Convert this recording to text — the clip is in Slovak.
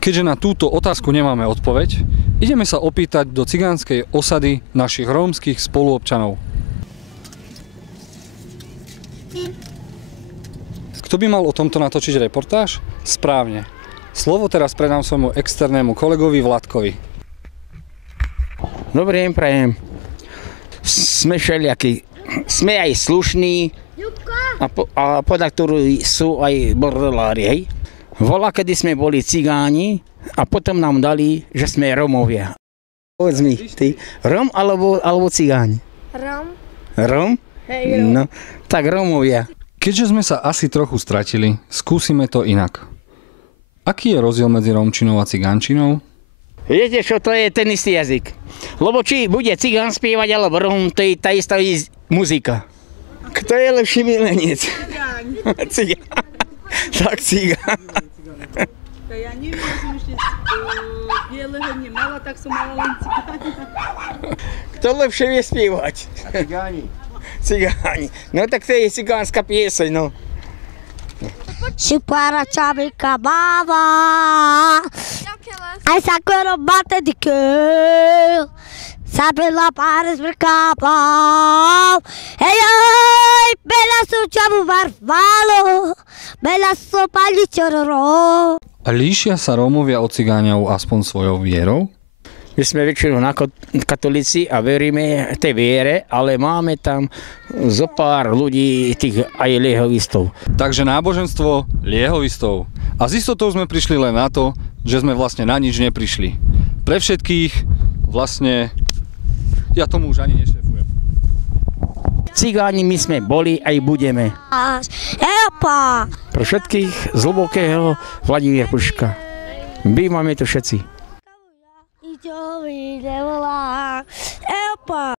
Keďže na túto otázku nemáme odpoveď, ideme sa opýtať do cigánskej osady našich rómskych spoluobčanov. Kto by mal o tomto natočiť reportáž? Správne. Slovo teraz predám svojmu externému kolegovi Vladkovi. Dobrý deň, prajem. Sme všelijakí. Sme aj slušní a podľa ktorú sú aj bordelári, hej. Volá, kedy sme boli cigáni a potom nám dali, že sme Rómovia. Povedz mi, ty, Róm alebo cigáni? Róm. Róm? Hej, Róm. No, tak Rómovia. Keďže sme sa asi trochu stratili, skúsime to inak. Aký je rozdiel medzi rómčinou a cigánčinou? Viete čo, to je ten istý jazyk. Lebo či bude cigán spievať alebo Róm, to je tá istá muzika. Kto je lepší milenec? Cigán. Tak cigán. Ja neviem, ja som ešte bieleho nemala, tak som mala len cigáni. Kto lepšie vie spievať? Cigáni. Cigáni. No tak to je cigánska pieseň, no. Si para čabika baba, ai sa quello batte di che, sabe la pares per capo, ei, bella suciavu varvalo, bella sopa gli chororo. A líšia sa Rómovia od cigáňov aspoň svojou vierou? My sme väčšinou katolíci a veríme tej viere, ale máme tam zo pár ľudí, tých aj liehovistov. Takže náboženstvo liehovistov. A z istotou sme prišli len na to, že sme vlastne na nič neprišli. Pre všetkých vlastne, ja tomu už ani nešefujem. Cigáni my sme boli aj budeme. Epa! Pre všetkých z hlbokého Vladimír Puška. Bývame tu všetci. Io vi devo là. Epa!